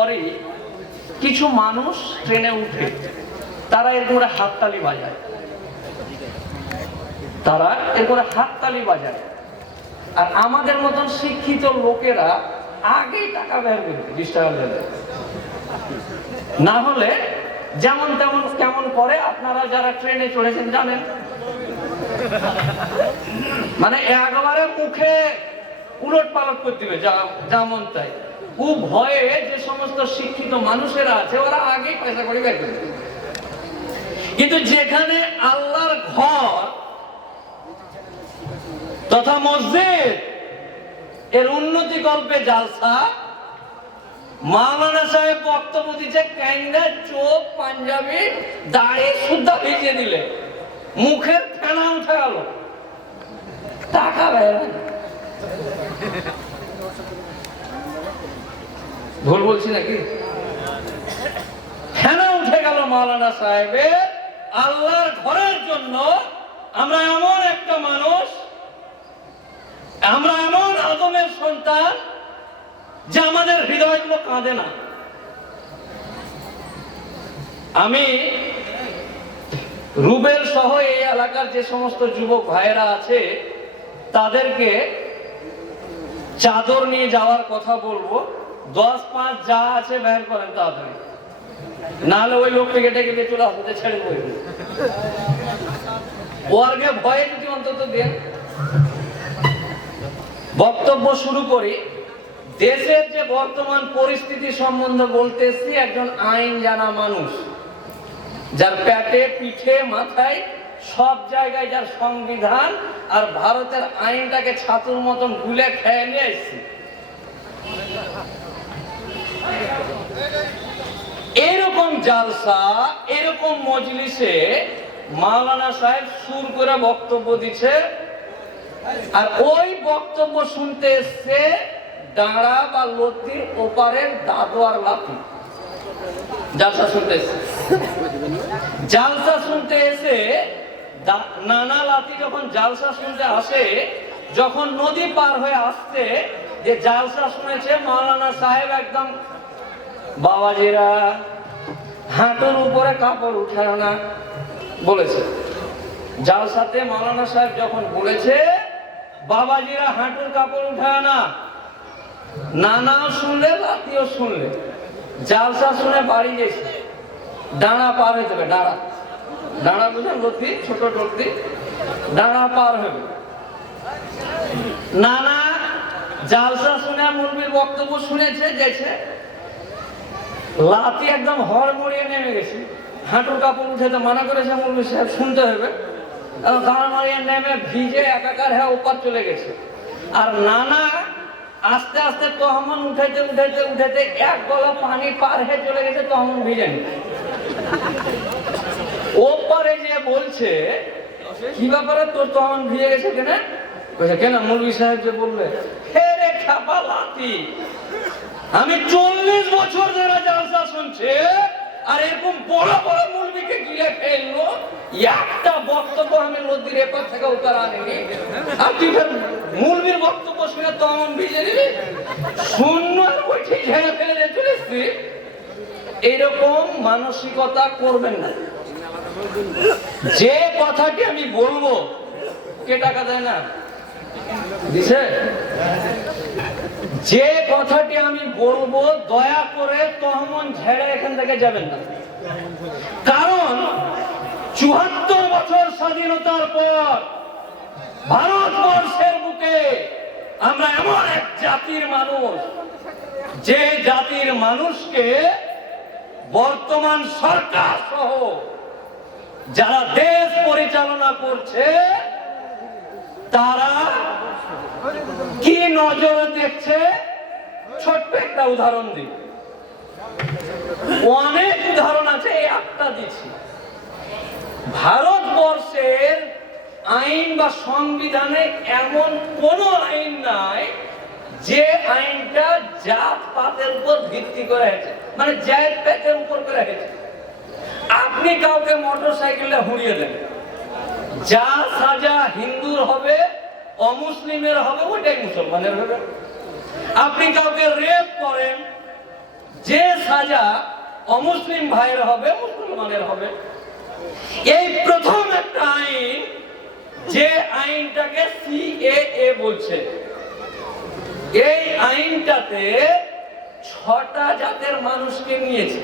পরে কিছু মানুষ ট্রেনে উঠে তারা এর করে হাততালি বাজায়, আর আমাদের মতন শিক্ষিত লোকেরা আগেই টাকা বের করবে 20 টাকা দেবে, না হলে যেমন তেমন কেমন করে। আপনারা যারা ট্রেনে চড়েছেন জানেন, মানে একবারে মুখে উলট পালট করতে হবে যেমন তাই। ও ভয়ে যে সমস্ত শিক্ষিত মানুষেরা আছে ওরা আগেই পয়সা করে বের করে। কিন্তু যেখানে আল্লাহর ঘর তথা মসজিদ এর উন্নতি কল্পে জালসা, মাওলানা সাহেব বক্তব্য দিচ্ছে, ক্যাঙ্গা চোখ পাঞ্জাবি দাড়ি সুদ্ধা ভিজিয়ে দিলে, মুখের ফেনা উঠে গেল, টাকা বের। ভুল বলছি নাকি? ফেনা উঠে গেল মাওলানা সাহেবের। আল্লাহর ঘরের জন্য আমরা এমন একটা মানুষ, আমরা এমন আদমের সন্তান যে আমাদের হৃদয়গুলো কাঁদে না। আমি রুবেল সহ এই এলাকার যে সমস্ত যুবক ভাইয়েরা আছে তাদেরকে চাদর নিয়ে যাওয়ার কথা বলবো। 10-5 যা আছে বের করেন তাড়াতাড়ি, নাহলে ওই লোককে কেটে কেটে চলে আসতে ছেড়ে পড়বে। ওয়ার্গে ভয়ে যদি অন্তত দেন। বক্তব্য শুরু করি। দেশের যে বর্তমান পরিস্থিতি সম্বন্ধে বলতেছি একজন আইন জানা মানুষ, যার পেটে পিঠে মাথায় সব জায়গায় যার সংবিধান আর ভারতের আইনটাকে ছাতুর মতন গুলে খেয়ে নিয়ে এসেছি। এরকম জালসা, এরকম মজলিসে মাওলানা সাহেব সুর করে বক্তব্য দিচ্ছে, আর ওই বক্তব্য শুনতে এসছে ডাঁড়া বা লতির ওপারের দাদু আর লাতি। জালসা শুনতে এসে, জালসা শুনতে এসে নানা লাতি যখন জালসা শুনতে আসে, যখন নদী পার হয়ে আসছে, যে জালসা শুনেছে মাওলানা সাহেব একদম, বাবাজিরা হাঁটুর উপরে কাপড় উঠায় না বলেছে। জালসাতে মাওলানা সাহেব যখন বলেছে বাবাজিরা হাঁটুর কাপড় উঠায় না, নানাও শুনলে লাতিও শুনলে, জালসা শুনে বাড়ি গেছে, ডাঁড়া পার হয়ে যাবে। ডাঁড়া বুঝলেন? লতি, ছোট লতি, ডাঁড়া পার হবে। নানা জালসা শুনে মুরবির বক্তব্য শুনেছে, গেছে, লাতি একদম হড়মড়িয়ে নেমে গেছে। হাঁটুর কাপড় উঠেতে মানা করেছে মুরবি সাহেব, শুনতে হবে। গাড় মারিয়ে নেমে ভিজে একাকার হ্যাঁ ওপার চলে গেছে। আর নানা আস্তে আস্তে তহমন উঠাইতে উঠাইতে উঠাইতে এক গলা পানি পার হয়ে চলে গেছে, তহমন ভিজেনি। ওপারে যে বলছে, কি ব্যাপারে তোর তহমন ভিজে গেছে কেন? কেন মুরবি সাহেব যে বললে, হে রে খাপা লাতি, আমি 40 বছর ধরে জালসা শুনছে, আর এরকম বড় বড় মুরবিকে গিয়ে ফেললো, একটা বক্তব্য আমি নদীর এপার থেকে উত্তর আনিনি, আর তুই মুরবির বক্তব্য শুনে তখন ভিজে দিবি, শূন্য বইটি ঝেড়ে ফেলে চলে এসছি। এইরকম মানসিকতা করবেন না। যে কথাটি আমি বলবো, কে টাকা দেয় না দিছে? যে কথাটি আমি বলবো দয়া করে তহমন ঝেড়ে এখান থেকে যাবেন না। কারণ ৭৪ বছর স্বাধীনতার পর ভারতবর্ষের বুকে আমরা এমন এক জাতির মানুষ, যে জাতির মানুষকে বর্তমান সরকার সহ যারা দেশ পরিচালনা করছে তারা কি নজরে দেখছে, ছোট্ট একটা উদাহরণ দিই। অনেক উদাহরণ আছে, এই একটা দিচ্ছি। ভারতবর্ষের আইন বা সংবিধানে এমন কোন আইন নাই যে আইনটা জাত পাতের উপর ভিত্তি করে হয়েছে, মানে জাত পাতের উপর করে হয়েছে। আপনি কাউকে মোটর সাইকেলটা হুড়িয়ে দেন, যা সাজা হিন্দুর হবে অমুসলিমের হবে ওইটাই মুসলমানের হবে। আপনি কাউকে রেপ করেন, যে সাজা অমুসলিম ভাইয়ের হবে মুসলমানের হবে। এই প্রথম একটা আইন, যে আইনটাকে সিএএ বলছে, এই আইনটাতে 6টা জাতের মানুষকে নিয়েছে।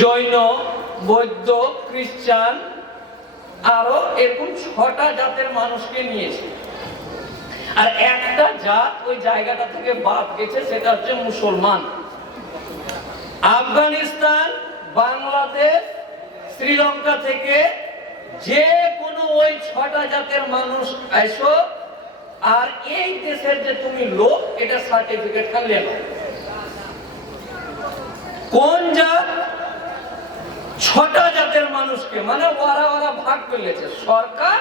জৈন, বৌদ্ধ, খ্রিস্টান, আরো এরকম 6টা জাতের মানুষকে নিয়েছে। আর একটা জাত ওই জায়গাটা থেকে বাদ গেছে, সেটা হচ্ছে মুসলমান। আফগানিস্তান, বাংলাদেশ, শ্রীলঙ্কা থেকে যে কোনো ওই 6টা জাতের মানুষ আইসো, আর এই দেশের যে তুমি লোক, এটা সার্টিফিকেট খালি। কোন জাত? 6টা জাতের মানুষকে, মানে ওরা ভাগ করেছে সরকার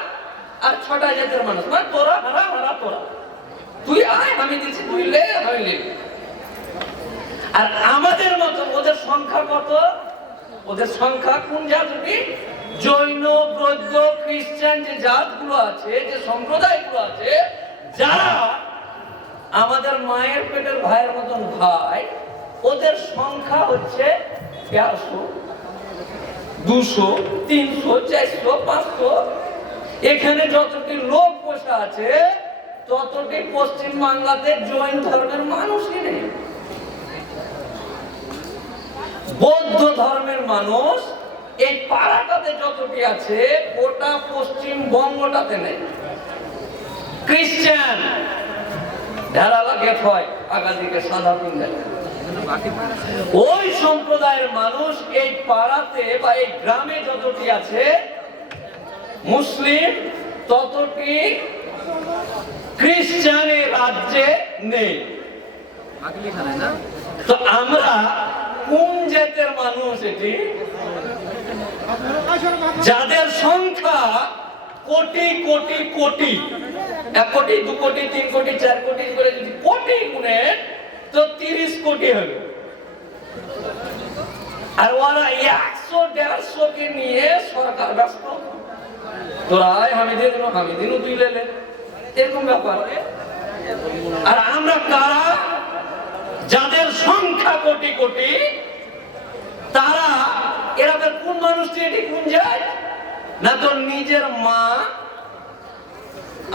আর 6টা জাতের মানুষ, মানে তোরা হারা তোরা, তুই আয় আমি দিচ্ছি, তুই লে আমি লে। আর আমাদের মতো ওদের সংখ্যা কত? ওদের সংখ্যা কোন জাতি? জৈন, বৌদ্ধ, খ্রিস্টান যে জাতগুলো আছে, যে সম্প্রদায়গুলো আছে, যারা আমাদের মায়ের পেটের ভাইয়ের মতন ভাই, ওদের সংখ্যা হচ্ছে 150, 200, 300, 400, 500। এখানে যতটি লোক বসে আছে, ততটি পশ্চিম বাংলাতে জৈন ধর্মের মানুষই নেই। বৌদ্ধ ধর্মের মানুষ এই পাড়াটাতে যতটি আছে, গোটা পশ্চিমবঙ্গটাতে নেই। খ্রিস্টান ঢালা লাগে হয় আগাদিকে সাদা পিন্ডে, ওই সম্প্রদায়ের মানুষ এই পাড়াতে বা এই গ্রামে যতটি আছে, মুসলিম ততটি খ্রিস্টানের রাজ্যে নেই। তো আমরা কোন জাতের মানুষ? এটি যাদের সংখ্যা কোটি কোটি কোটি, 1 কোটি, 2 কোটি, 3 কোটি, 4 কোটি করে যদি কোটি গুণে, তো 30 কোটি হবে। আর ওরা 100-150 কে নিয়ে সরকার ব্যস্ত, তোরা আমি দিয়ে দিল, আমি দিল, তুই লেলে, এরকম ব্যাপার। আর আমরা কারা? যাদের সংখ্যা কোটি কোটি, তারা এরা কোন মানুষটি? এটি কোন যায় না? তোর নিজের মা,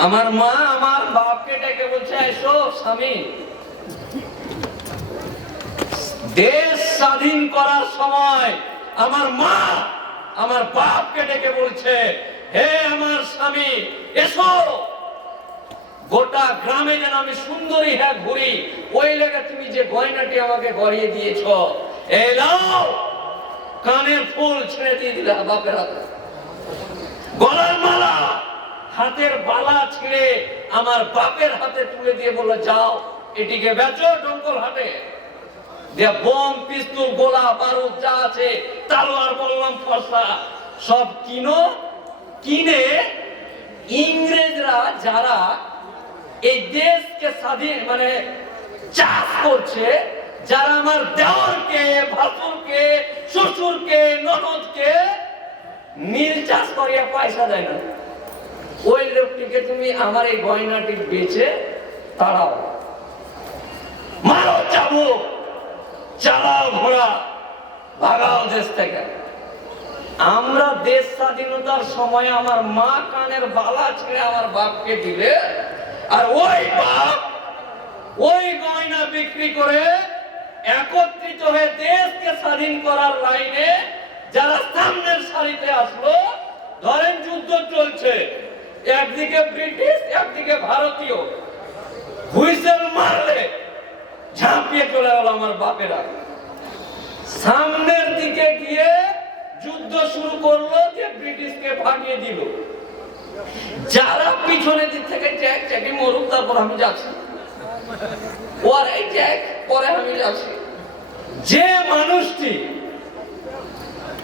আমার মা আমার বাপকে ডেকে বলছে, এসো স্বামী, দেশ স্বাধীন করার সময় আমার মা আমার বাপকে ডেকে বলছে, হে আমার স্বামী এসো, গোটা গ্রামে যেন আমি সুন্দরী হ্যাঁ ঘুরি, ওই লেগে তুমি যে গয়নাটি আমাকে গড়িয়ে দিয়েছ, এই নাও। কানের ফুল ছেড়ে দিয়ে দিলে বাপের হাতে, গলার মালা, হাতের বালা ছিঁড়ে আমার বাপের হাতে তুলে দিয়ে বললো, যাও এটিকে বেচো জঙ্গল হাটে, বোম, পিস্তল, গোলা বারুদ যা আছে, তালোয়ার, বললাম ফর্সা, সব কিনো। কিনে ইংরেজরা যারা এই দেশকে স্বাধীন মানে চাষ করছে, যারা আমার দেওরকে, ভাসুরকে, শ্বশুরকে, ননদকে নীল চাষ করিয়া পয়সা দেয় না, ওই লোকটিকে তুমি আমার এই গয়নাটি বেচে তাড়াও, মারো চাবুক, চালাও ঘোড়া, ভাগাও দেশ থেকে। আমরা দেশ স্বাধীনতার সময় আমার মা কানের বালা ছেড়ে আমার বাপকে দিলে, আর ওই বাপ ওই গয়না বিক্রি করে একত্রিত হয়ে দেশকে স্বাধীন করার লাইনে যারা সামনের সারিতে আসলো, ধরেন যুদ্ধ চলছে, একদিকে ব্রিটিশ একদিকে ভারতীয়, হুইসেল মারলে ঝাঁপিয়ে চলে গেল আমার বাপেরা, সামনের দিকে গিয়ে যুদ্ধ শুরু করলো, যে ব্রিটিশকে ভাগিয়ে দিল। যারা পিছনের দিক থেকে জ্যাক জ্যাকি মরুক, তারপর আমি যাচ্ছি, ওর এই জ্যাক পরে আমি যাচ্ছি। যে মানুষটি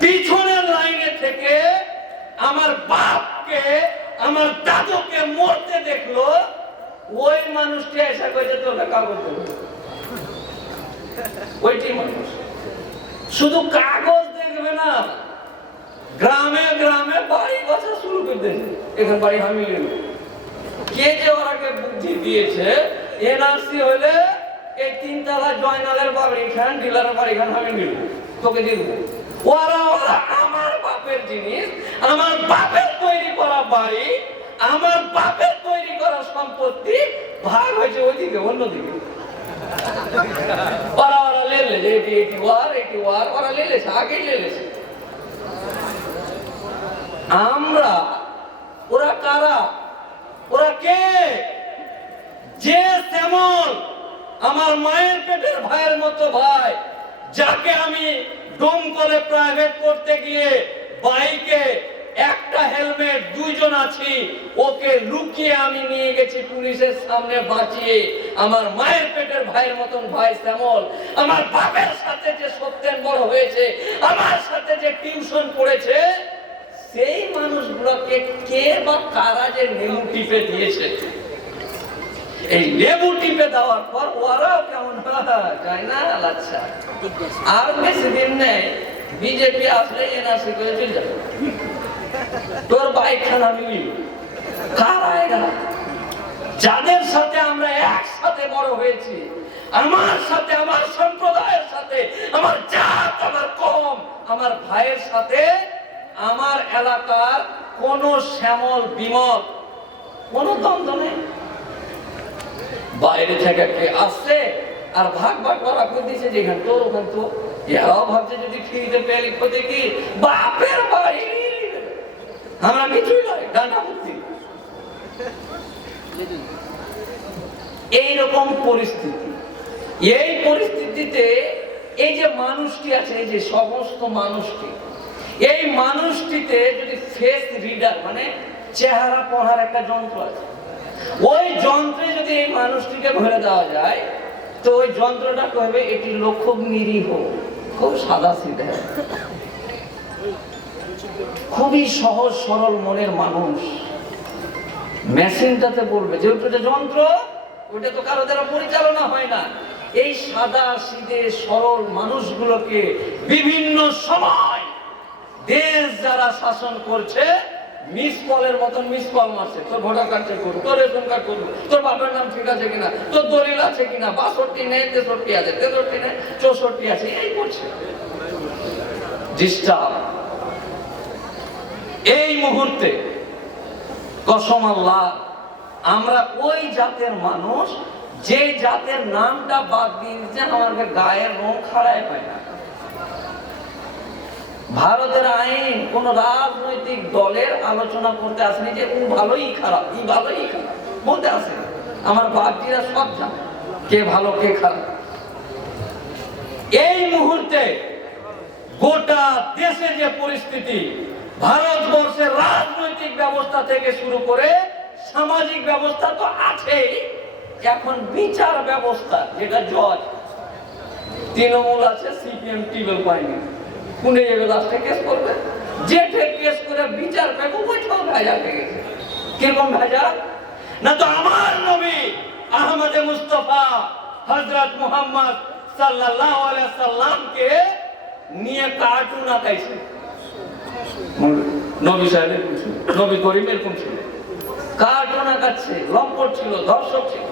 পিছনের লাইনে থেকে আমার বাপকে, আমার দাদুকে মরতে দেখলো, ওই মানুষটি এসে কইছে তোকে কাগজ দেবো। ওইটি মানুষ শুধু কাগজ দেখবে না, গ্রামে গ্রামে বাড়ি বসা শুরু করে দিয়েছে। এখানে বাড়ি আমি কে যে ওরাকে বুদ্ধি দিয়েছে, এনআরসি হলে এই তিনতলা জয়নালের বাড়ি খান ডিলারের বাড়ি খান আমি নিব, তোকে দিব। ওরা ওরা আমার বাপের জিনিস, আমার বাপের তৈরি করা বাড়ি, আমার বাপের তৈরি করা সম্পত্তি ভাগ হয়েছে ওইদিকে অন্যদিকে। ওরা ওরা লেলে যে এটি ওয়ার ওরা লেলেছে, আগেই লেলেছে। আমরা, ওরা কারা? ওরা কে? যে শ্যামল আমার মায়ের পেটের ভাইয়ের মতো ভাই, যাকে আমি দমকলে প্রাইভেট করতে গিয়ে বাইকে একটা হেলমেট দুইজন আছি, ওকে লুকিয়ে আমি নিয়ে গেছি পুলিশের সামনে বাঁচিয়ে। আমার মায়ের পেটের ভাইয়ের মতন ভাই শ্যামল আমার বাপের সাথে যে সত্যেন বড় হয়েছে, আমার সাথে যে টিউশন পড়েছে, সেই মানুষগুলোকে কে বা কারা যে লেবু টিপে দিয়েছে। এই লেবু টিপে দেওয়ার পর ওরাও কেমন যায় না। আচ্ছা, আর বেশি দিন নেই, বিজেপি আসলে এনআরসি করে চলে যাবে, তোর বাইক খানা মিলি। কারা এরা? যাদের সাথে আমরা একসাথে বড় হয়েছি, আমার সাথে, আমার সম্প্রদায়ের সাথে, আমার জাত, আমার কম, আমার ভাইয়ের সাথে আমার এলাকার কোন শ্যামল বিমল কোন দ্বন্দ্ব নেই। বাইরে থেকে কে আসছে আর ভাগ করা করে দিয়েছে, যেখানে তোর ওখান তো এরাও ভাবছে যদি ফ্রিতে পেয়ে লিখবো দেখি বাপের বাড়ি, আমরা কিছুই নয়, ডান্ডা বুদ্ধি। এইরকম পরিস্থিতি, এই পরিস্থিতিতে এই যে মানুষটি আছে, এই যে সমস্ত মানুষটি, এই মানুষটিতে যদি ফেস রিডার মানে চেহারা পড়ার একটা যন্ত্র আছে, ওই যন্ত্রে যদি এই মানুষটিকে ভরে দেওয়া যায়, তো ওই যন্ত্রটা কহবে এটি লোক খুব নিরীহ, খুব সাদা সিধে, খুবই সহজ সরল মনের মানুষ। মেশিনটাতে বলবে যে ওটা যন্ত্র, ওটা তো কারো দ্বারা পরিচালনা হয় না। এই সাদা সিধে সরল মানুষগুলোকে বিভিন্ন সময় দেশ যারা শাসন করছে, মিস কলের মতন মিস কল মারছে, তোর ভোটার কার্ড চেক করবো, তোর রেশন কার্ড করবো, তোর বাপের নাম ঠিক আছে কিনা, তোর দলিল আছে কিনা, 62 নেই 63 আছে, 63 নেই 64 আছে, এই করছে ডিস্টার্ব। এই মুহূর্তে কসম আল্লাহ, আমরা ওই জাতের মানুষ যে জাতের নামটা বাদ দিয়ে দিচ্ছে, আমাকে গায়ের রং খাড়ায় পায় না। ভারতের আইন কোন রাজনৈতিক দলের আলোচনা করতে আসেনি যে ও ভালোই খারাপ, ই ভালোই খারাপ বলতে আসে। আমার বাপজিরা সব জানে কে ভালো কে খারাপ। এই মুহূর্তে গোটা দেশে যে পরিস্থিতি, ভারতবর্ষের রাজনৈতিক ব্যবস্থা থেকে শুরু করে সামাজিক ব্যবস্থা তো আছেই, এখন বিচার ব্যবস্থা, যেটা জজ, তৃণমূল আছে, সিপিএম টিবেল পায়নি, কোনে যাবে লাস্টে কেস করবে, যেটা কেস করে বিচার পাবো ওইটাও ভেজাল হয়ে গেছে। কিরকম ভেজাল? না তো আমার নবী আহমদ মুস্তফা হযরত মুহাম্মদ সাল্লাল্লাহু আলাইহি সাল্লামকে নিয়ে কার্টুন আঁকাইছে। নবী সাহেবের কোন ছিল, নবী করিমের কোন ছিল, কার্টুন আঁকাচ্ছে, লম্পট ছিল, দর্শক ছিল।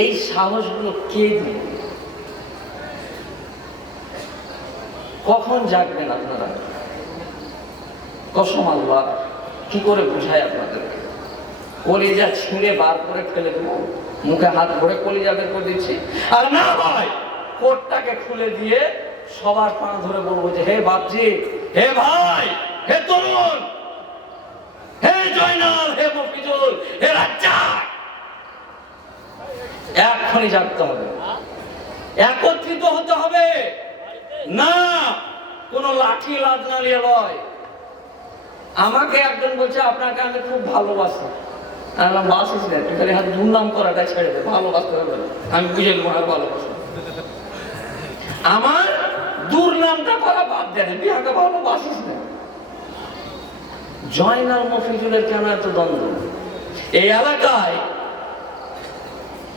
এই সাহসগুলো কে দিল? কখন জাগবেন আপনারা? কসম আল্লাহ, কি করে বুঝায় আপনাদেরকে? কলিজা ছিঁড়ে বার করে ফেলে দেবো, মুখে হাত ভরে কলিজা বের করে দিচ্ছি। আর না হয় কোটটাকে খুলে দিয়ে সবার পা ধরে বলবো যে হে বাপজি, হে ভাই, হে তরুণ, হে জয়নাল, হে মফিজুল, হে রাজ্জাক, এখনই জাগতে হবে, একত্রিত হতে হবে। না কোন লাঠি লাদনা নিয়ে লয়। আমাকে একজন বলছে আপনাকে আমি খুব ভালোবাসি, আমি বাসিস না, তুই খালি হাত দুর্নাম করাটা ছেড়ে দে, ভালোবাসতে হবে। আমি বুঝে নেবো আর ভালোবাসা, আমার দুর্নামটা করা বাদ দেন, বিহাকে ভালোবাসিস না। জয়নাল মফিজুলের কেন এত দ্বন্দ্ব? এই এলাকায়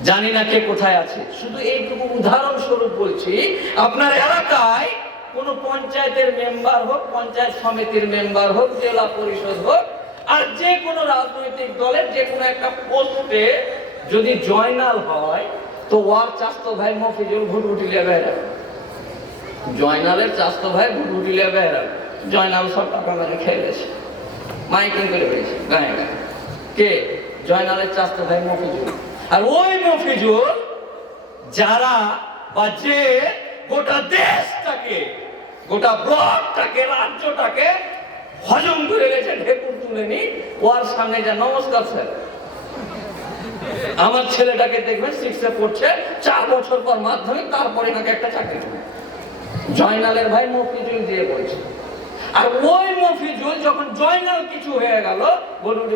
জানি না কে কোথায় আছে, শুধু এইটুকু উদাহরণস্বরূপ বলছি, আপনার এলাকায় কোন পঞ্চায়েতের মেম্বার হোক, পঞ্চায়েত সমিতির মেম্বার হোক, জেলা পরিষদ হোক, আর যে কোনো রাজনৈতিক দলের যে কোনো একটা পোস্টে যদি জয়নাল হয় তো ওর চাস্তো ভাই মফিজুল ভুটভুটি লিয়ে বেড়াবে, জয়নালের চাস্তো ভাই ভুটভুটি লিয়ে বেড়াবে। জয়নাল সব টাকা মেরে খেয়ে গেছে, মাইকিং করে পেয়েছে গায়ে গায়ে। কে? জয়নালের চাস্তো ভাই মফিজুল। আর ওই মফিজুল যারা বা যে গোটা দেশটাকে, গোটা ব্লকটাকে, রাজ্যটাকে হজম করে গেছে, ঢেকুর তুলে নি, ওর সামনে যা নমস্কার স্যার, আমার ছেলেটাকে দেখবেন 6-এ পড়ছে, 4 বছর পর মাধ্যমিক, তারপরে নাকি একটা চাকরি করবে। জয়নালের ভাই মফিজুল দিয়ে বলছে। আর ওই মফিজুল যখন জয়নাল কিছু হয়ে গেল, বলুন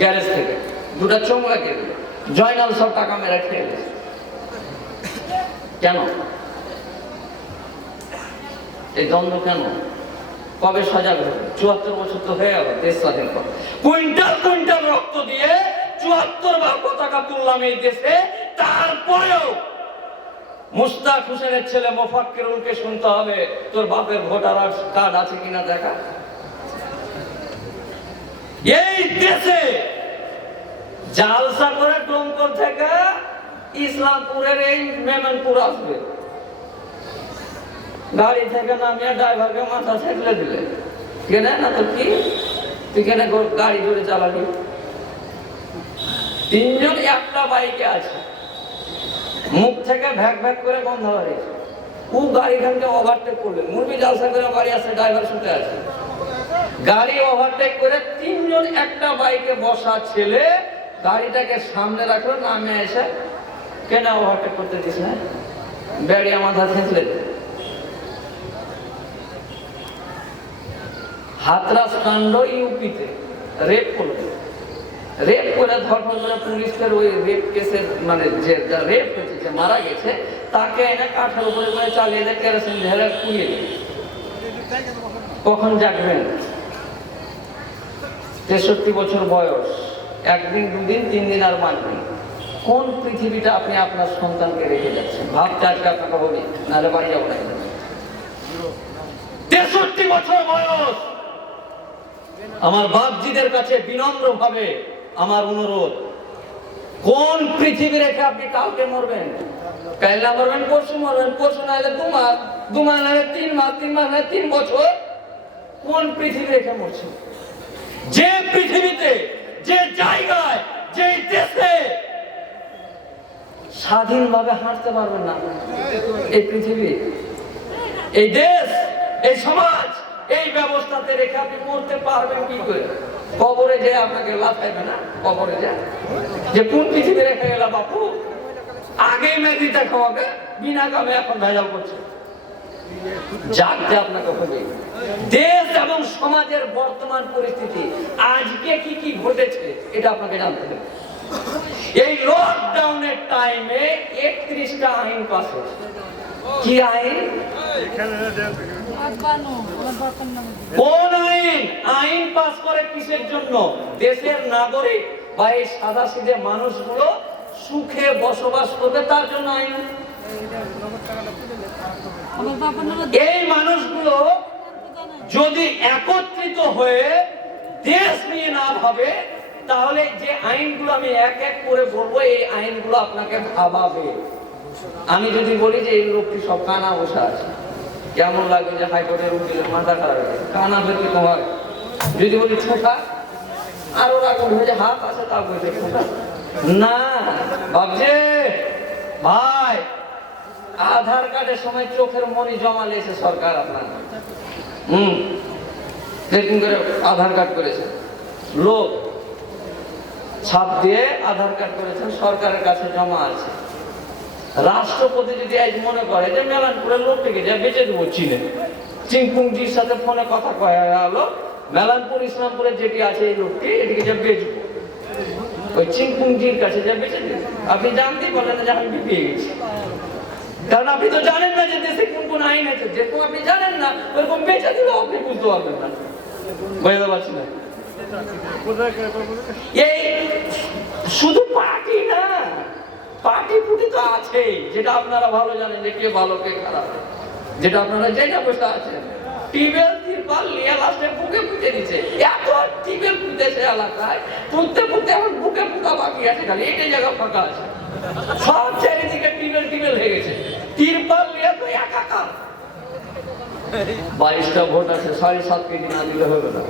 গ্যারেজ থেকে দুটা চোখ লাগিয়ে দিল, জয়নাল সব টাকা মেরে খেয়ে গেছে। কেন এই দ্বন্দ্ব? কেন? কবে সজাগ হবে? 74 বছর তো হয়ে গেল দেশ স্বাধীন পর। কুইন্টাল কুইন্টাল রক্ত দিয়ে 74 বার পতাকা তুললাম এই দেশে, তারপরেও মুস্তাক হোসেনের ছেলে মোফাক্কিরুলকে শুনতে হবে তোর বাপের ভোটার কার্ড আছে কিনা দেখা। এই দেশে জালসা করে ডোমকল থেকে ইসলামপুরের এই মেমনপুর আসবে, গাড়ি থেকে নামিয়ে ড্রাইভারকে মাথা ছেঁকলে দিলে, কেনে না তো কি তুই কেন গাড়ি ধরে চালাবি? 3 জন একটা বাইকে আছে, মুখ থেকে ভ্যাক ভ্যাক করে বন্ধ হয়েছে, ও গাড়িখানকে ওভারটেক করবে, মুরবি জালসা করে বাড়ি আসে, ড্রাইভার শুতে আছে, গাড়ি ওভারটেক করে 3 জন একটা বাইকে বসা ছেলে গাড়িটাকে সামনে রাখলো, নামে এসে কেন ওভারটেক করতে দিস না, বেড়িয়া মাথা ছেঁচলে দে। হাতরাস কাণ্ড ইউপিতে রেপ করবে, রেপ করে ধর্ষণ করে পুলিশের ওই রেপ কেসের মানে যে রেপ হয়েছে, যে মারা গেছে, তাকে এনে কাঠের উপরে করে চালিয়ে দেয়, কেরোসিন ঢেলে পুড়িয়ে দেয়। কখন জাগবেন? 63 বছর বয়স, 1 দিন 2 দিন 3 দিন আর বাঁচবেন। কোন পৃথিবীটা আপনি আপনার সন্তানকে রেখে যাচ্ছেন? ভাবতে আজকে আপনাকে হবে, নাহলে বাড়ি যাবো না। 63 বছর বয়স। আমার বাপজিদের কাছে বিনম্র ভাবে আমার অনুরোধ, কোন পৃথিবী রেখে আপনি কালকে মরবেন? কাল না মরবেন, পরশু মরবেন, পরশু না হলে 2 মাস, 2 মাস না হলে 3 মাস, 3 মাস না হলে 3 বছর। কোন পৃথিবী রেখে মরছেন? যে পৃথিবীতে, যে জায়গায়, যে দেশে স্বাধীনভাবে হাঁটতে পারবেন না, এই পৃথিবী, এই দেশ, এই সমাজ, এই ব্যবস্থাতে রেখে আপনি মরতে পারবেন কি করে? কবরে যে আপনাকে লাফাইবে না, কবরে যা যে কোন পৃথিবী রেখে গেল বাপু, আগেই মেদিটা খাওয়াবে, বিনা কামে এখন ভেজাল করছে। জাগতে আপনাকে হবে। দেশ এবং সমাজের বর্তমান পরিস্থিতি, আজকে কি কি ঘটেছে এটা আপনাকে জানতে হবে। এই লকডাউনের টাইমে 31টা আইন পাস হয়েছে। কি আইন? কোন আইন? আইন পাস করে কিসের জন্য? দেশের নাগরিক বা এই সাদাসিধে মানুষগুলো সুখে বসবাস করবে, তার জন্য আইন। এই মানুষগুলো যদি একত্রিত হয়ে দেশ নিয়ে না ভাবে, তাহলে যে আইনগুলো আমি এক এক করে বলবো, এই আইনগুলো আপনাকে ভাবাবে। আমি যদি বলি যে এই লোকটি সব কানা বসে আছে, কেমন লাগবে? যে হাইকোর্টের উকিলের মাথা খারাপ হবে, কানা বেরকি তোমার। যদি বলি ছোটা, আরো রাখুন হয়ে হাত আছে, তা বলছে ছোটা না। ভাবছে ভাই, আধার কার্ডের সময় চোখের মনি জমা লিয়েছে সরকার আপনার, এরকম করে আধার কার্ড করেছে, লোক ছাপ দিয়ে আধার কার্ড করেছেন, সরকারের কাছে জমা আছে। রাষ্ট্রপতি যদি আজ মনে করে যে মেলানপুরের লোকটিকে যা বেঁচে দেবো চিনে, চিংপুংজির সাথে ফোনে কথা কয়া হলো, মেলানপুর ইসলামপুরে যেটি আছে এই লোকটি, এটিকে যা বেচবো, ওই চিংপুংজির কাছে যা বেঁচে দেবো। আপনি জানতেই পারলেন না যে আমি পেয়ে গেছি, কারণ আপনি তো জানেন না যে দেশে কোন কোন আইন আছে। যেরকম আপনি জানেন না, ওরকম বেঁচে দিলেও আপনি বুঝতে পারবেন না। বুঝতে পারছি না। এই শুধু পার্টি না, পার্টি ফুটি তো আছে, যেটা আপনারা ভালো জানেন যে কে ভালো কে খারাপ, যেটা আপনারা জেনে বসে আছেন। টিবেল তিরপাল নিয়ে লাস্টে বুকে পুঁতে দিচ্ছে। এত টিপেল পুঁতেছে এলাকায়, পুঁততে পুঁতে এখন বুকে পুঁতা বাকি আছে, খালি এইটা জায়গা ফাঁকা আছে, সব চারিদিকে টিপেল টিপেল হয়ে গেছে। তিরপাল নিয়ে তো একাকার। 22টা ভোট আছে, 7.5 কেজি না দিলে হবে না।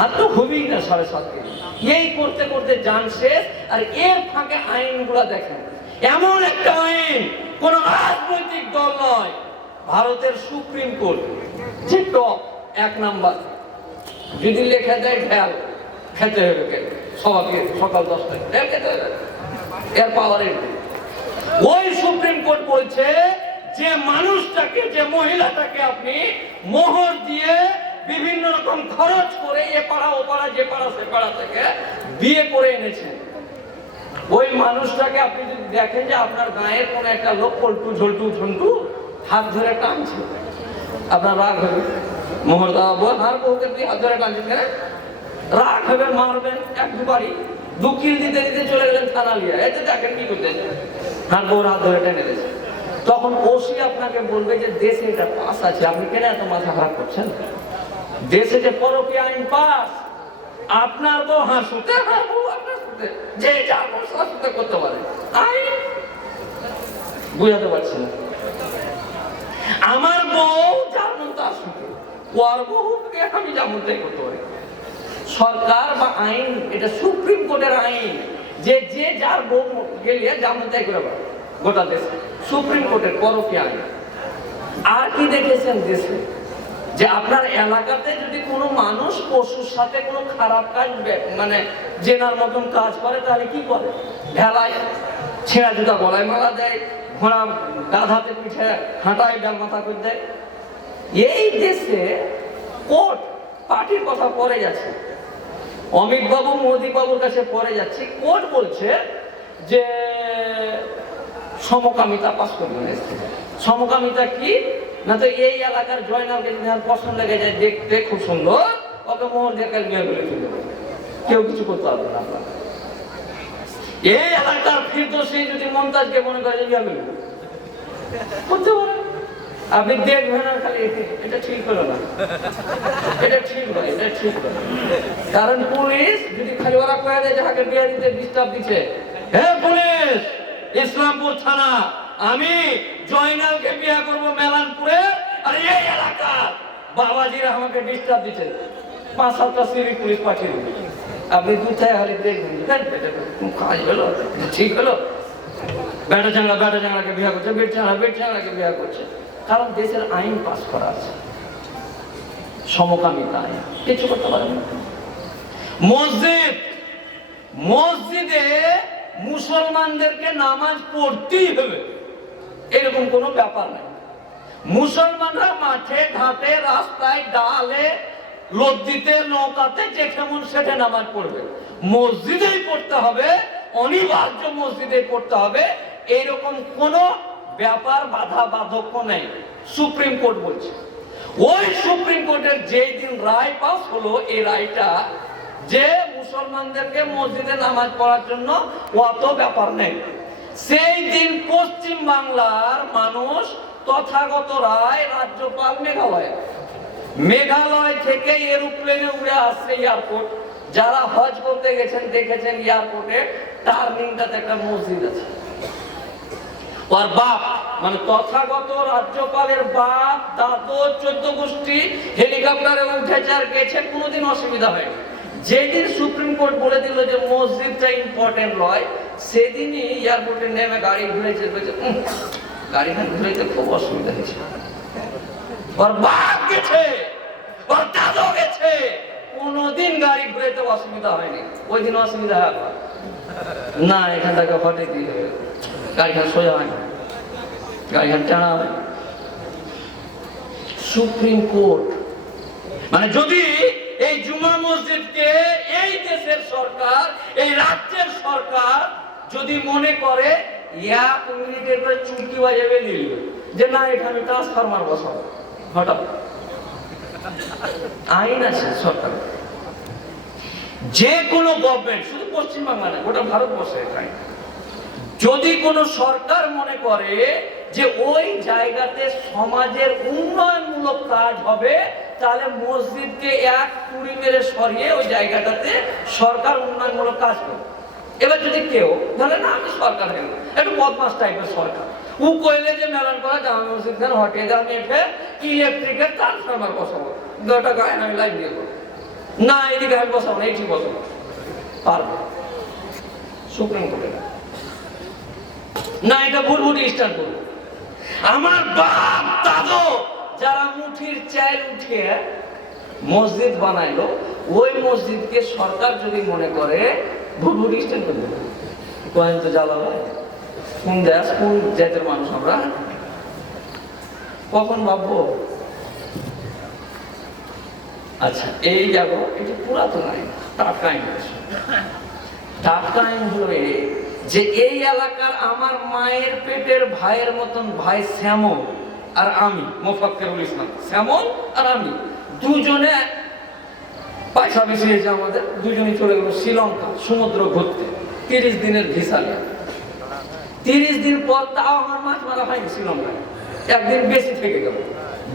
আর তো হবেই না 7.5 কেজি। এই করতে করতে যান শেষ। আর এর ফাঁকে আইনগুলা দেখেন, এমন একটা আইন কোন রাজনৈতিক দল নয়, ভারতের সুপ্রিম কোর্ট যে টপ 1 নাম্বার, যদি লেখা দেয় ঢেল খেতে হবে, সবাইকে সকাল 10টায় ঢেল খেতে হবে, এর পাওয়ারের। ওই সুপ্রিম কোর্ট বলছে যে মানুষটাকে, যে মহিলাটাকে আপনি মোহর দিয়ে বিভিন্ন রকম খরচ করে এ পাড়া ও পাড়া যে পাড়া সে পাড়া থেকে বিয়ে করে এনেছেন, ওই মানুষটাকে আপনি যদি দেখেন যে আপনার গায়ের কোন একটা লোক পল্টু ঝল্টু ঝন্টু হাত ধরে টানছে, আপনার রাগ হবে। মোহর দেওয়া বল আর বউকে দিয়ে হাত ধরে টানছেন কেন? রাগ হবে, মারবেন 1-2 বাড়ি, 2 কিল দিতে দিতে চলে গেলেন থানা লিয়া, এতে দেখেন কি করতেছে, হাত বউর হাত ধরে টেনে দিয়েছে। তখন ওসি আপনাকে বলবে যে দেশে এটা পাস আছে, আপনি কেন এত মাথা খারাপ করছেন? দেশে যে পরকীয়া আইন পাস, আপনার বউ হাসুতে, আমার বউ আপনার সাথে, যে যার বউ সাথে করতে পারে, আইন বুঝাতে পারছি না। আমার বউ যার মন তার সাথে, ওর বউকে আমি যেমন তাই করতে পারি। সরকার বা আইন, এটা সুপ্রিম কোর্টের আইন, যে যে যার বউ গেলিয়ে যেমন তাই করে পারে গোটা দেশে, সুপ্রিম কোর্টের পরকীয়া আইন। আর কি দেখেছেন দেশে, যে আপনার এলাকাতে যদি কোনো মানুষ পশুর সাথে কোনো খারাপ কাজ, মানে জেনার মতন কাজ করে, তাহলে কি করে? ঢেলায়, ছেঁড়া জুতা গলায় মালা দেয়, ঘোড়া গাধাতে পিঠে হাঁটায় ডাল মাথা করে দেয়। এই দেশে কোর্ট, পার্টির কথা পরে যাচ্ছে, অমিত বাবু মোদী বাবুর কাছে পরে যাচ্ছে, কোর্ট বলছে যে সমকামিতা পাস করবেন। সমকামিতা কি না, তো এই এলাকার জয়নালকে পছন্দ লেগে যায়, দেখতে খুব সুন্দর, ওকে মোহর দিয়ে কাল বিয়ে করে চলে যাবে, কেউ কিছু করতে পারবে না। আপনার এই এলাকার ফিরদৌসী যদি মমতাজকে মনে করে বিয়ে করতে পারে, আপনি দেখবেন আর খালি এটা ঠিক হলো না, এটা ঠিক নয়, এটা ঠিক নয়। কারণ পুলিশ যদি খালি ওরা কয়ে দেয় যাকে বিয়ে দিতে ডিস্টার্ব দিচ্ছে, হে পুলিশ ইসলামপুর থানা, আমি জয়নালকে বিয়ে করবো মেলানপুরে, আর এই এলাকা বাবাজিরা আমাকে ডিস্টার্ব দিচ্ছে, 5-7টা সিভিক পুলিশ পাঠিয়ে দিবে। আপনি দুটায় হালি দেখবেন কাজ হলো, ঠিক হলো, বেটা চাংলাকে বিয়ে করছে, বেট চাংলাকে বিয়ে করছে। কারণ দেশের আইন পাস করা আছে, সমকামিতা আইন, কিছু করতে পারেন না। মসজিদে মুসলমানদেরকে নামাজ পড়তেই হবে, এরকম কোনো ব্যাপার নাই। মুসলমানরা মাঠে ঘাটে রাস্তায় ডালে লদ্দিতে নৌকাতে যেমন সেটা নামাজ পড়বে, মসজিদেই পড়তে হবে, অনিবার্য মসজিদেই পড়তে হবে, এইরকম কোনো ব্যাপার বাধা বাধক্য নেই, সুপ্রিম কোর্ট বলছে। ওই সুপ্রিম কোর্টের যেই দিন রায় পাস হলো, এই রায়টা যে মুসলমানদেরকে মসজিদে নামাজ পড়ার জন্য অত ব্যাপার নেই, সেই দিন পশ্চিম বাংলার মানুষ তথাগত রায় রাজ্যপাল মেঘালয় থেকে এরোপ্লেনে উড়ে আসছে এয়ারপোর্ট। যারা হজ করতে গেছেন দেখেছেন এয়ারপোর্টে টার্নিংটাতে একটা মসজিদ আছে। ওর বাপ মানে তথাগত রাজ্যপালের বাপ, দাদু, 14 গোষ্ঠী হেলিকপ্টারে উঠেছে আর গেছে, কোনোদিন অসুবিধা হয়নি। যেদিন সুপ্রিম কোর্ট বলে দিল যে মসজিদটা ইম্পর্টেন্ট নয়, সেদিনই এয়ারপোর্টে নেমে গাড়ি ঘুরেছে, গাড়িটা ঘুরেতে খুব অসুবিধা হয়েছে। ওর বাপ গেছে, ওর দাদু গেছে, কোনোদিন গাড়ি ঘুরেতে অসুবিধা হয়নি। ওই দিন অসুবিধা হয় না, এখান থেকে হটে দিয়ে গাড়িখান সোজা হয় না, গাড়িখান টানা হয়। সুপ্রিম কোর্ট মানে যদি এই জুমা মসজিদকে এই দেশের সরকার, এই রাজ্যের সরকার যদি মনে করে 1 মিনিটের করে চুটকি বাজাবে নিল যে না এখানে ট্রান্সফরমার বসাবো, হঠাৎ আইন আছে সরকার, যে কোনো গভর্নমেন্ট, শুধু পশ্চিমবাংলা না গোটা ভারতবর্ষে আইন, যদি কোনো সরকার মনে করে যে ওই জায়গাতে সমাজের উন্নয়নমূলক কাজ হবে, তাহলে মসজিদকে এক কুড়ি মেরে সরিয়ে ওই জায়গাটাতে সরকার উন্নয়নমূলক কাজ করবে। এবার যদি কেউ ধরে না আমি সরকার হেন একটু বদমাস টাইপের সরকার, ও কইলে যে মেলান করা জামা মসজিদ খান হটে যাও মেঠে ইলেকট্রিকের ট্রান্সফরমার বসাবো, 2 টাকা আমি লাইন দিয়ে করবো না, এদিকে আমি বসাবো না, এইটি বসাবো পারবে সুপ্রিম কোর্টে না, এটা বুড়বুড়ি স্টার্ট করবো। আমার বাপ দাদু যারা মুঠির চাল উঠিয়ে মসজিদ বানাইলো, ওই মসজিদকে সরকার যদি মনে করে বুড়বুড়ি স্টার্ট করবে, কয়েন তো জ্বালা হয় কোন দেশ কোন জাতের মানুষ আমরা, কখন ভাববো? আচ্ছা এই যাবো, এটা পুরাতন আইন, টাটকা আইন। টাটকা আইন হলো যে এই এলাকার আমার মায়ের পেটের ভাইয়ের মতন ভাই শ্যামল আর আমি মোফাক্কেরুল ইসলাম, শ্যামল আর আমি দুজনে পয়সা বেশি হয়েছে আমাদের, দুজনে চলে গেল শ্রীলঙ্কা সমুদ্র ঘুরতে 30 দিনের ভিসা নিয়ে। 30 দিন পর তাও আমার মাছ মারা হয়নি শ্রীলঙ্কায়, একদিন বেশি থেকে গেল,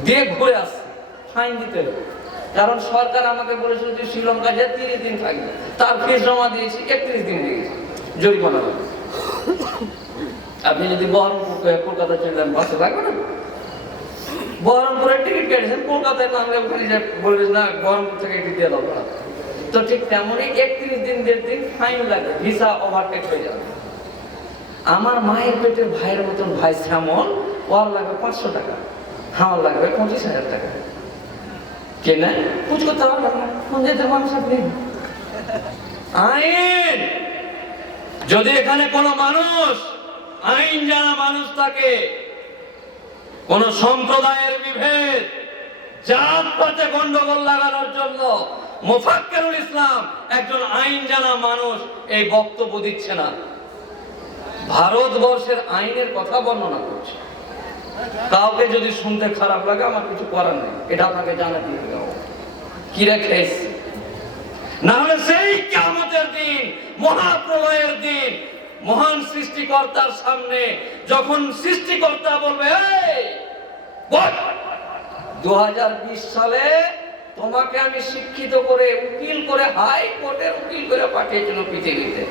দিয়ে ঘুরে আসছে, ফাইন দিতে হবে। কারণ সরকার আমাকে বলেছিল যে শ্রীলঙ্কা যে 30 দিন থাকবে, তার ফিস জমা দিয়েছি 31 দিন দিয়েছি, জরিমানা হবে। আপনি যদি বহরমপুর কলকাতা চলে যান বাসে থাকবে না, বহরমপুরের টিকিট কেটেছেন, কলকাতায় নামলে ওখানে বলবেন না বহরমপুর থেকে টিকিট দিয়ে দাও, তো ঠিক তেমনই 31 দিন 1.5 দিন ফাইন লাগবে, ভিসা ওভারটেক হয়ে যাবে। আমার মায়ের পেটের ভাইয়ের মতন ভাই শ্যামল, ওর লাগবে 500 টাকা, আমার লাগবে 25,000 টাকা। কেনা কুছ করতে পারবেন না, কোন জাতের মানুষ আপনি? আইন যদি এখানে কোনো মানুষ আইন জানা মানুষ থাকে, কোন সম্প্রদায়ের বিভেদ জাতপাতে গন্ডগোল লাগানোর জন্য মোফাক্কেরুল ইসলাম একজন আইন জানা মানুষ এই বক্তব্য দিচ্ছে না, ভারতবর্ষের আইনের কথা বর্ণনা করছে। কাউকে যদি শুনতে খারাপ লাগে আমার কিছু করার নেই, এটা আপনাকে জানাতে হবে কি রেখে এসছে, না হলে সেই কিয়ামতের দিন, মহাপ্রলয়ের দিন, মহান সৃষ্টিকর্তার সামনে যখন সৃষ্টিকর্তা বলবে 2020 সালে তোমাকে আমি শিক্ষিত করে উকিল করে হাইকোর্টের উকিল করে পাঠিয়েছিল পৃথিবীতে,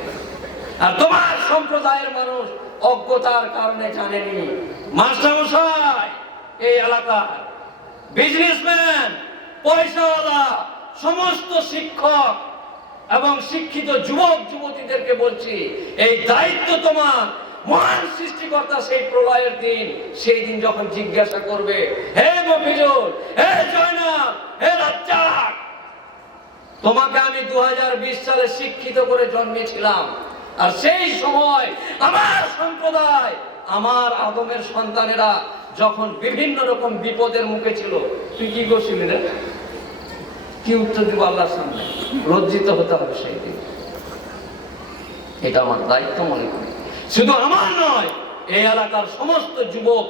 আর তোমার সম্প্রদায়ের মানুষ অজ্ঞতার কারণে জানেনি। মাস্টারমশাই এই এলাকার বিজনেসম্যান, পয়সাওয়ালা সমস্ত শিক্ষক এবং শিক্ষিত যুবক যুবতীদেরকে বলছি, এই দায়িত্ব তোমার। মহান সৃষ্টিকর্তা সেই প্রলয়ের দিন, সেই দিন যখন জিজ্ঞাসা করবে, হে মফিজুল, হে জয়নাব, হে রাজ্জাক, তোমাকে আমি 2020 সালে শিক্ষিত করে জন্মেছিলাম, আর সেই সময় আমার সম্প্রদায়, আমার আদমের সন্তানেরা যখন বিভিন্ন রকম বিপদের মুখে ছিল, তুই কি করছিলি রে? কি উত্তর দিব আল্লাহর সামনে? লজ্জিত হতে হবে সেই দিন। এটা আমার দায়িত্ব মনে করি, শুধু আমার নয়, এই এলাকার সমস্ত যুবক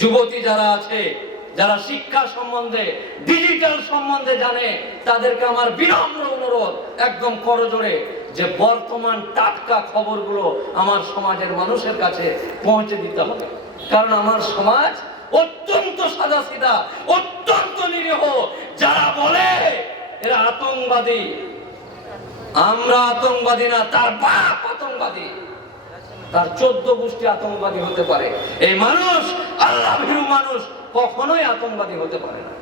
যুবতী যারা আছে, যারা শিক্ষা সম্বন্ধে, ডিজিটাল সম্বন্ধে জানে, তাদেরকে আমার বিনম্র অনুরোধ, একদম করজোড়ে, যে বর্তমান টাটকা খবরগুলো আমার সমাজের মানুষের কাছে পৌঁছে দিতে হবে। কারণ আমার সমাজ অত্যন্ত সাদাসিধা, অত্যন্ত নিরীহ। যারা বলে এরা আতঙ্কবাদী, আমরা আতঙ্কবাদী না, তার বাপ আতঙ্কবাদী, তার 14 গোষ্ঠী আতঙ্কবাদী হতে পারে। এই মানুষ, আল্লাহ ভীরু মানুষ, কখনোই আতঙ্কবাদী হতে পারে না।